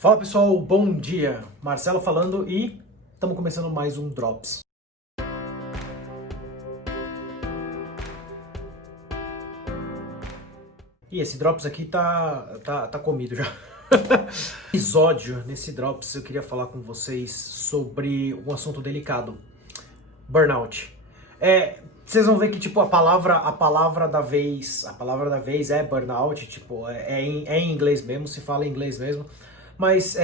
Fala pessoal, bom dia! Marcelo falando e estamos começando mais um Drops. E esse Drops aqui tá comido já. Nesse Drops eu queria falar com vocês sobre um assunto delicado. Burnout. Vocês vão ver que tipo a palavra da vez é burnout, tipo, é em inglês mesmo, se fala em inglês mesmo. Mas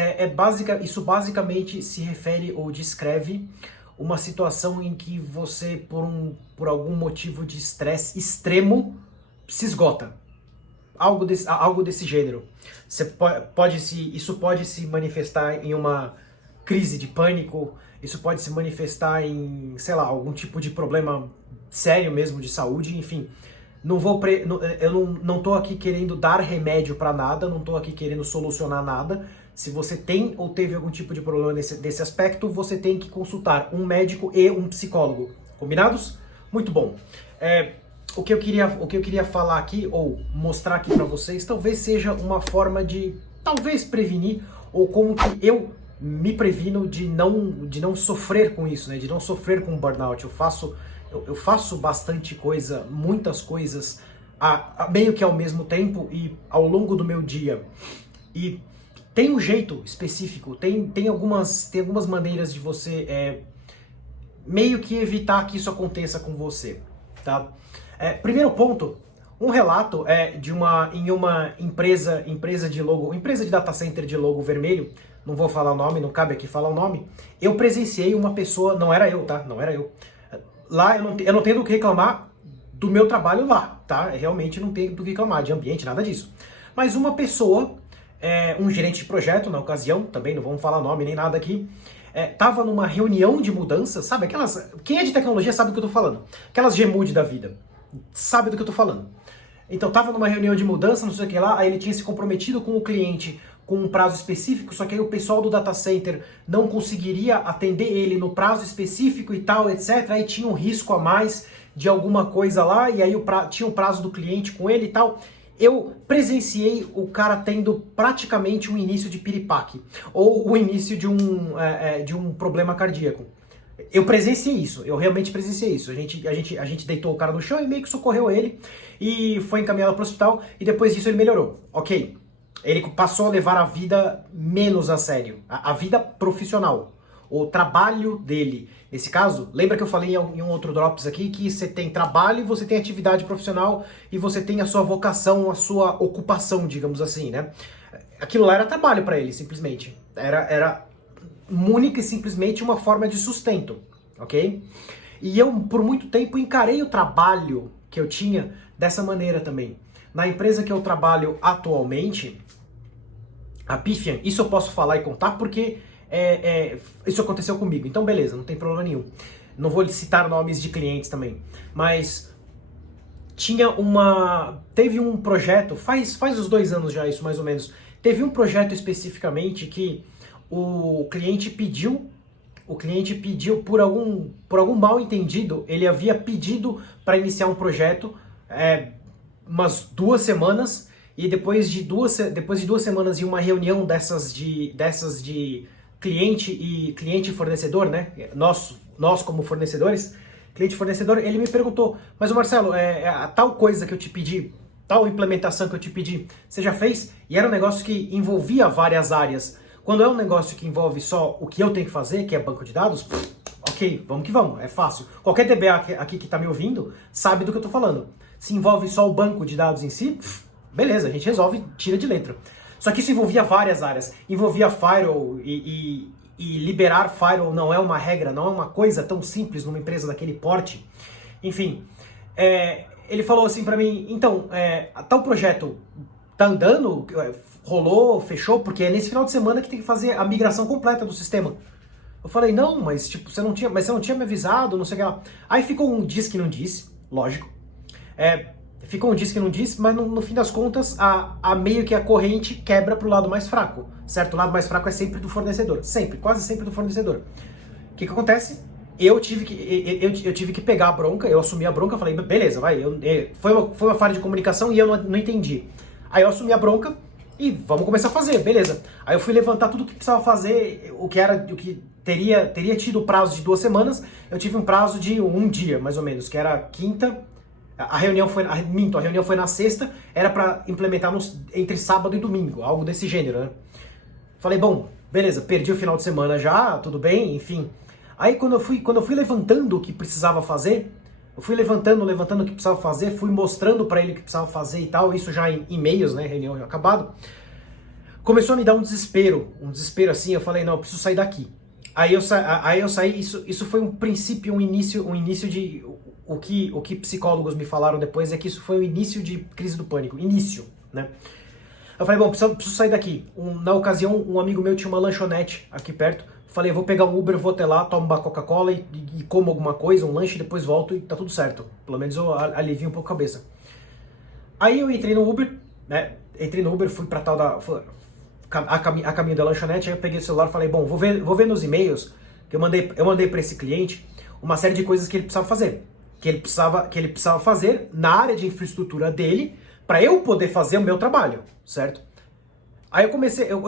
isso basicamente se refere ou descreve uma situação em que você, por algum motivo de estresse extremo, se esgota. Algo desse gênero. Isso pode se manifestar em uma crise de pânico, isso pode se manifestar em, sei lá, algum tipo de problema sério mesmo de saúde, enfim. Eu não tô aqui querendo dar remédio para nada, não tô aqui querendo solucionar nada. Se você tem ou teve algum tipo de problema desse aspecto, você tem que consultar um médico e um psicólogo. Combinados? Muito bom. O que eu queria falar aqui, ou mostrar aqui para vocês, talvez seja uma forma de, talvez, prevenir, ou como que eu me previno de não sofrer com isso, né? De não sofrer com burnout. Eu faço bastante coisa, muitas coisas, meio que ao mesmo tempo e ao longo do meu dia. E tem um jeito específico, tem algumas maneiras de você meio que evitar que isso aconteça com você, tá? Primeiro ponto, um relato em uma empresa de data center de logo vermelho, não vou falar o nome, não cabe aqui falar o nome. Eu presenciei uma pessoa, não era eu, tá? Não era eu. Lá eu não tenho do que reclamar do meu trabalho lá, tá? Realmente não tenho do que reclamar de ambiente, nada disso. Mas uma pessoa, um gerente de projeto na ocasião, também não vamos falar nome nem nada aqui, tava numa reunião de mudança, sabe? Quem é de tecnologia sabe do que eu tô falando. Aquelas Gmood da vida, sabe do que eu tô falando. Então tava numa reunião de mudança, não sei o que lá, aí ele tinha se comprometido com o cliente com um prazo específico, só que aí o pessoal do data center não conseguiria atender ele no prazo específico e tal, etc. Aí tinha um risco a mais de alguma coisa lá, e aí tinha o prazo do cliente com ele e tal. Eu presenciei o cara tendo praticamente um início de piripaque, ou o início de um problema cardíaco. Eu presenciei isso, eu realmente presenciei isso. A gente deitou o cara no chão e meio que socorreu ele, e foi encaminhado para o hospital, e depois disso ele melhorou. Ok. Ele passou a levar a vida menos a sério, a vida profissional, o trabalho dele. Nesse caso, lembra que eu falei em um outro Drops aqui que você tem trabalho, você tem atividade profissional e você tem a sua vocação, a sua ocupação, digamos assim, né? Aquilo lá era trabalho para ele, simplesmente. Era única e simplesmente uma forma de sustento, ok? E eu, por muito tempo, encarei o trabalho que eu tinha dessa maneira também. Na empresa que eu trabalho atualmente, a Pifian, isso eu posso falar e contar porque isso aconteceu comigo. Então beleza, não tem problema nenhum. Não vou citar nomes de clientes também. Mas teve um projeto, faz uns 2 anos já isso mais ou menos. Teve um projeto especificamente que o cliente pediu por algum mal entendido, ele havia pedido para iniciar um projeto umas 2 semanas, e depois de duas semanas em uma reunião dessas de cliente e fornecedor, né? Nós como fornecedores, cliente e fornecedor, ele me perguntou, mas o Marcelo, a tal coisa que eu te pedi, tal implementação que eu te pedi, você já fez? E era um negócio que envolvia várias áreas. Quando é um negócio que envolve só o que eu tenho que fazer, que é banco de dados, ok, vamos que vamos, é fácil. Qualquer DBA aqui que está me ouvindo sabe do que eu estou falando. Se envolve só o banco de dados em si, beleza, a gente resolve, tira de letra. Só que isso envolvia várias áreas. Envolvia firewall e liberar firewall não é uma regra, não é uma coisa tão simples numa empresa daquele porte. Enfim, ele falou assim pra mim, então, tal projeto tá andando, rolou, fechou, porque é nesse final de semana que tem que fazer a migração completa do sistema. Eu falei, não, mas tipo, você não tinha me avisado, não sei o que lá. Aí ficou um diz que não disse, lógico. Ficou um diz que não disse, mas no fim das contas, meio que a corrente quebra pro lado mais fraco, certo? O lado mais fraco é sempre do fornecedor, sempre, quase sempre do fornecedor. O que acontece? Eu tive que pegar a bronca, eu assumi a bronca, falei, beleza, vai, foi uma falha de comunicação e eu não entendi. Aí eu assumi a bronca, e vamos começar a fazer, beleza. Aí eu fui levantar tudo o que precisava fazer, o que teria tido prazo de 2 semanas, eu tive um prazo de 1 dia, mais ou menos, que era quinta. A reunião foi na sexta, era para implementar entre sábado e domingo, algo desse gênero, né? Falei, bom, beleza, perdi o final de semana já, tudo bem, enfim. Aí quando eu fui levantando o que precisava fazer, eu fui levantando o que precisava fazer, fui mostrando para ele o que precisava fazer e tal, isso já em e-mails, né, reunião já acabado. Começou a me dar um desespero assim, eu falei, não, eu preciso sair daqui. Aí eu saí, isso foi um princípio, um início de... O que psicólogos me falaram depois é que isso foi o início de crise do pânico, início, né? Eu falei, bom, preciso sair daqui. Na ocasião, um amigo meu tinha uma lanchonete aqui perto. Falei, vou pegar um Uber, vou até lá, tomo uma Coca-Cola e como alguma coisa, um lanche, depois volto e tá tudo certo. Pelo menos eu alivio um pouco a cabeça. Aí eu entrei no Uber, né? Fui pra tal da... a caminho da lanchonete, aí eu peguei o celular e falei, bom, vou ver nos e-mails que eu mandei pra esse cliente uma série de coisas que ele precisava fazer. Que ele precisava fazer na área de infraestrutura dele para eu poder fazer o meu trabalho, certo? Aí eu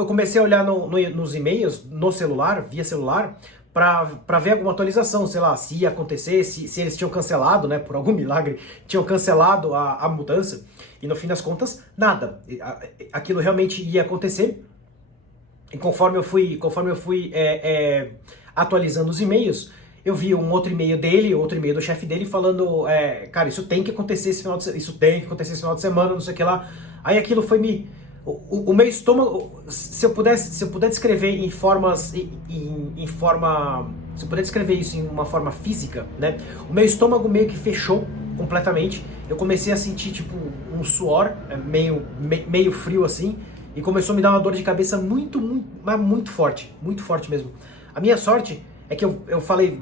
comecei a olhar nos e-mails, no celular, via celular, para ver alguma atualização, sei lá, se ia acontecer, se eles tinham cancelado, né, por algum milagre, tinham cancelado a mudança, e no fim das contas, nada. Aquilo realmente ia acontecer, e conforme eu fui atualizando os e-mails, eu vi um outro e-mail dele, outro e-mail do chefe dele falando, cara, isso tem que acontecer esse final de semana, não sei o que lá. Aí aquilo foi me... O meu estômago, se eu puder descrever se eu puder descrever isso em uma forma física, né? O meu estômago meio que fechou completamente. Eu comecei a sentir tipo um suor, meio frio assim, e começou a me dar uma dor de cabeça muito forte mesmo. A minha sorte é que eu falei,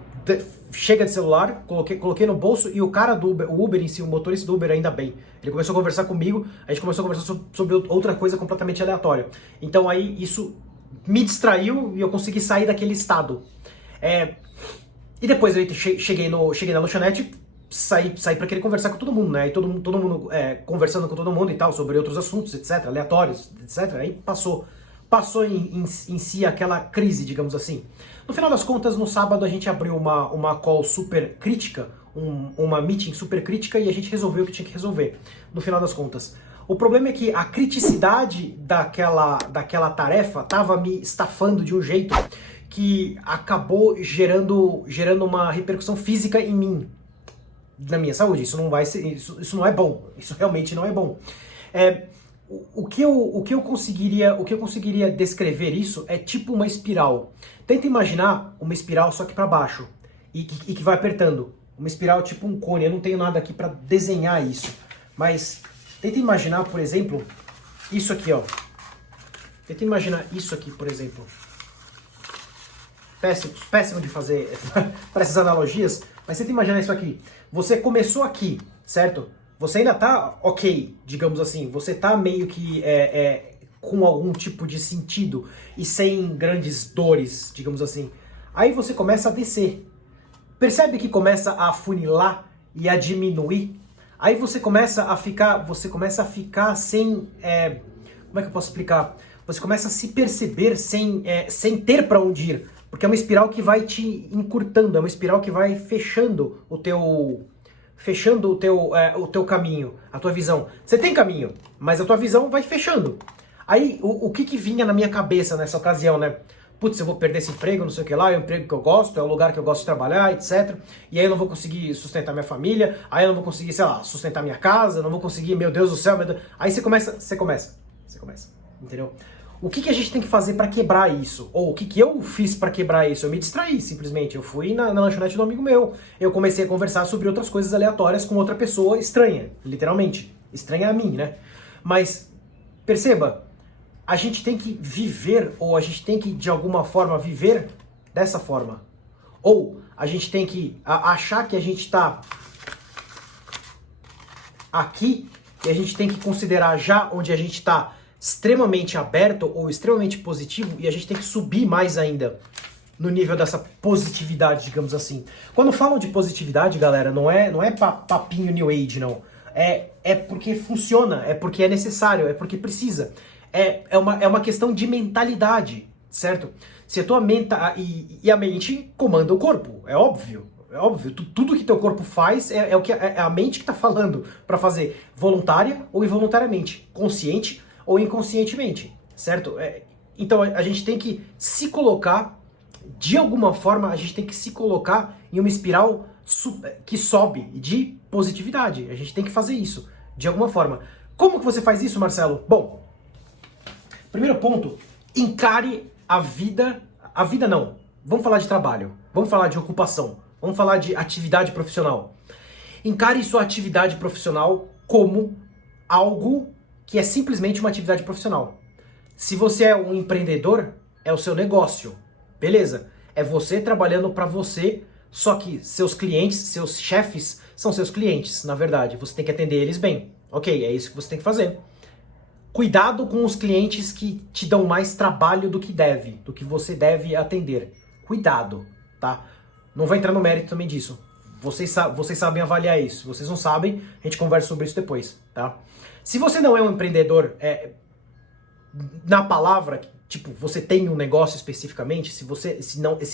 chega de celular, coloquei no bolso, e o cara do Uber, o Uber em si, o motorista do Uber, ainda bem, ele começou a conversar comigo, a gente começou a conversar sobre outra coisa completamente aleatória. Então aí isso me distraiu e eu consegui sair daquele estado. E depois eu cheguei na lanchonete, saí pra querer conversar com todo mundo, né? E todo mundo conversando com todo mundo e tal, sobre outros assuntos, etc., aleatórios, etc. Aí passou em si aquela crise, digamos assim. No final das contas, no sábado a gente abriu uma call super crítica, uma meeting super crítica, e a gente resolveu o que tinha que resolver, no final das contas. O problema é que a criticidade daquela tarefa estava me estafando de um jeito que acabou gerando uma repercussão física em mim, na minha saúde. Isso não é bom, isso realmente não é bom. O que eu conseguiria descrever isso é tipo uma espiral. Tenta imaginar uma espiral só que para baixo e que vai apertando. Uma espiral tipo um cone. Eu não tenho nada aqui para desenhar isso, mas tenta imaginar, por exemplo, isso aqui, ó. Tenta imaginar isso aqui, por exemplo. Péssimo de fazer para essas analogias, mas tenta imaginar isso aqui. Você começou aqui, certo? Você ainda tá ok, digamos assim, você tá meio que com algum tipo de sentido e sem grandes dores, digamos assim. Aí você começa a descer. Percebe que começa a afunilar e a diminuir? Aí você começa a ficar sem... como é que eu posso explicar? Você começa a se perceber sem ter para onde ir. Porque é uma espiral que vai te encurtando, é uma espiral que vai fechando o teu caminho, a tua visão. Você tem caminho, mas a tua visão vai fechando. Aí, o que vinha na minha cabeça nessa ocasião, né? Putz, eu vou perder esse emprego, não sei o que lá, é um emprego que eu gosto, é um lugar que eu gosto de trabalhar, etc. E aí eu não vou conseguir sustentar minha família, aí eu não vou conseguir, sei lá, sustentar minha casa, eu não vou conseguir, meu Deus do céu, meu Deus. Aí você começa, entendeu? O que a gente tem que fazer para quebrar isso? Ou o que eu fiz para quebrar isso? Eu me distraí, simplesmente. Eu fui na lanchonete do amigo meu. Eu comecei a conversar sobre outras coisas aleatórias com outra pessoa estranha, literalmente. Estranha a mim, né? Mas, perceba, a gente tem que viver, ou a gente tem que, de alguma forma, viver dessa forma. Ou a gente tem que achar que a gente está aqui e a gente tem que considerar já onde a gente está extremamente aberto ou extremamente positivo, e a gente tem que subir mais ainda no nível dessa positividade, digamos assim. Quando falam de positividade, galera, não é papinho New Age, não. É porque funciona, é porque é necessário, é porque precisa. É uma questão de mentalidade, certo? Se a tua e a mente comanda o corpo, é óbvio. É óbvio, tudo que teu corpo faz é o que é a mente que tá falando para fazer, voluntária ou involuntariamente, consciente ou inconscientemente, certo? Então a gente tem que se colocar, de alguma forma, a gente tem que se colocar em uma espiral que sobe de positividade. A gente tem que fazer isso, de alguma forma. Como que você faz isso, Marcelo? Bom, primeiro ponto, encare a vida. A vida não. Vamos falar de trabalho, vamos falar de ocupação. Vamos falar de atividade profissional. Encare sua atividade profissional como algo que é simplesmente uma atividade profissional. Se você é um empreendedor, é o seu negócio. Beleza? É você trabalhando para você, só que seus clientes, seus chefes, são seus clientes, na verdade. Você tem que atender eles bem. Ok, é isso que você tem que fazer. Cuidado com os clientes que te dão mais trabalho do que você deve atender. Cuidado, tá? Não vou entrar no mérito também disso. Vocês sabem avaliar isso. Se vocês não sabem, a gente conversa sobre isso depois, tá? Se você não é um empreendedor, na palavra, tipo, você tem um negócio especificamente, se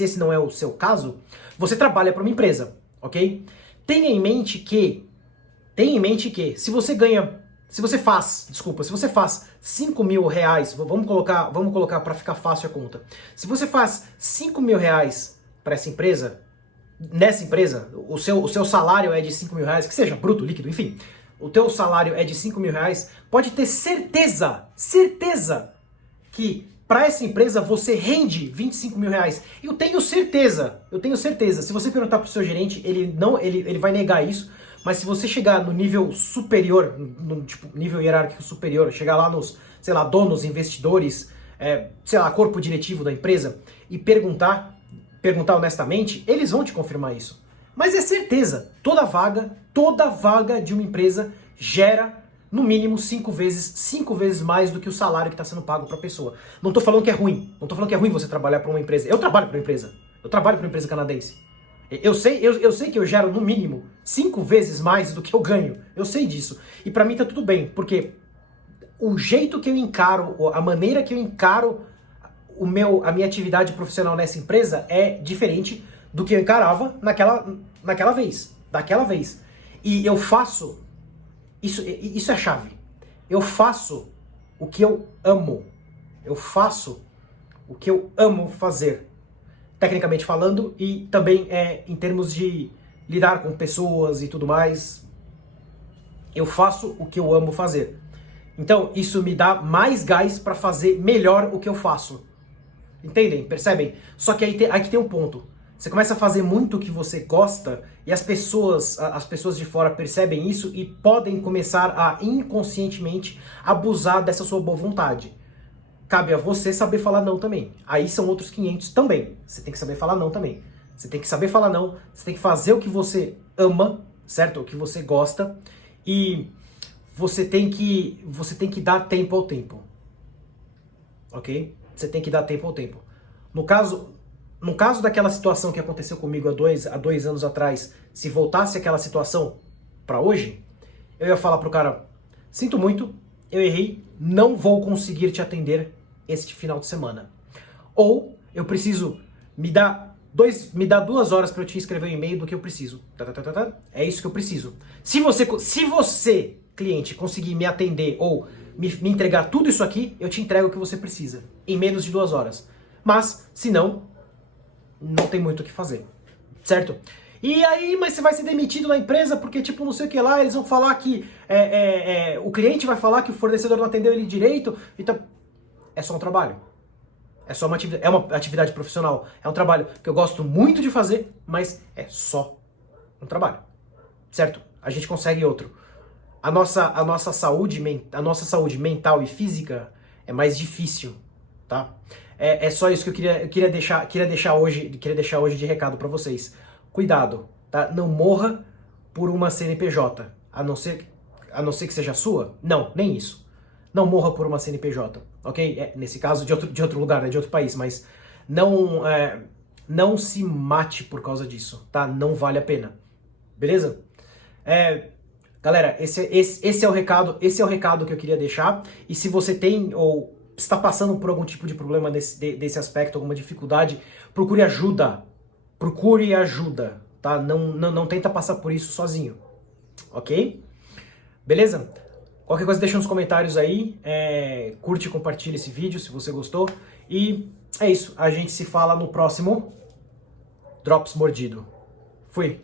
esse não é o seu caso, você trabalha para uma empresa, ok? Tenha em mente que se você faz 5 mil reais, vamos colocar para ficar fácil a conta. Se você faz 5 mil reais para essa empresa, nessa empresa, o seu salário é de 5 mil reais, que seja bruto, líquido, enfim, o teu salário é de 5 mil reais, pode ter certeza que para essa empresa você rende 25 mil reais. Eu tenho certeza, se você perguntar pro seu gerente, ele vai negar isso, mas se você chegar no nível superior, no tipo, nível hierárquico superior, chegar lá nos, sei lá, donos, investidores, sei lá, corpo diretivo da empresa, e perguntar honestamente, eles vão te confirmar isso. Mas é certeza, toda vaga de uma empresa gera no mínimo 5 vezes mais do que o salário que está sendo pago para a pessoa. Não estou falando que é ruim, você trabalhar para uma empresa. Eu trabalho para uma empresa canadense. Eu sei que eu gero no mínimo 5 vezes mais do que eu ganho. Eu sei disso. E para mim tá tudo bem, porque o jeito que eu encaro, a maneira que eu encaro a minha atividade profissional nessa empresa é diferente do que eu encarava daquela vez. E eu faço, isso é a chave, eu faço o que eu amo. Eu faço o que eu amo fazer, tecnicamente falando, e também em termos de lidar com pessoas e tudo mais. Eu faço o que eu amo fazer. Então, isso me dá mais gás para fazer melhor o que eu faço. Entendem? Percebem? Só que aí que tem um ponto. Você começa a fazer muito o que você gosta e as pessoas de fora percebem isso e podem começar a inconscientemente abusar dessa sua boa vontade. Cabe a você saber falar não também. Aí são outros 500 também. Você tem que saber falar não também. Você tem que saber falar não, você tem que fazer o que você ama, certo? O que você gosta, e você tem que dar tempo ao tempo. Ok? Você tem que dar tempo ao tempo. No caso daquela situação que aconteceu comigo há 2 anos atrás, se voltasse aquela situação para hoje, eu ia falar pro cara: sinto muito, eu errei, não vou conseguir te atender este final de semana. Ou eu preciso, me dá 2 horas para eu te escrever um e-mail do que eu preciso. É isso que eu preciso. Se você, cliente, conseguir me atender ou me entregar tudo isso aqui, eu te entrego o que você precisa, em menos de 2 horas. Mas, se não, não tem muito o que fazer, certo? E aí, mas você vai ser demitido da empresa porque, tipo, não sei o que lá, eles vão falar que o cliente vai falar que o fornecedor não atendeu ele direito, então é só um trabalho. É uma atividade profissional, é um trabalho que eu gosto muito de fazer, mas é só um trabalho, certo? A gente consegue outro. A nossa saúde mental e física é mais difícil, tá? É só isso que eu queria deixar hoje de recado para vocês. Cuidado, tá? Não morra por uma CNPJ, a não ser que seja sua. Não, nem isso. Não morra por uma CNPJ, ok? Nesse caso de outro lugar, né, de outro país, mas não se mate por causa disso, tá? Não vale a pena, beleza? Galera, esse é o recado, esse é o recado que eu queria deixar. E se você tem ou está passando por algum tipo de problema desse aspecto, alguma dificuldade, procure ajuda. Procure ajuda, tá? Não tenta passar por isso sozinho, ok? Beleza? Qualquer coisa deixa nos comentários aí, curte e compartilha esse vídeo se você gostou. E é isso, a gente se fala no próximo Drops Mordido. Fui!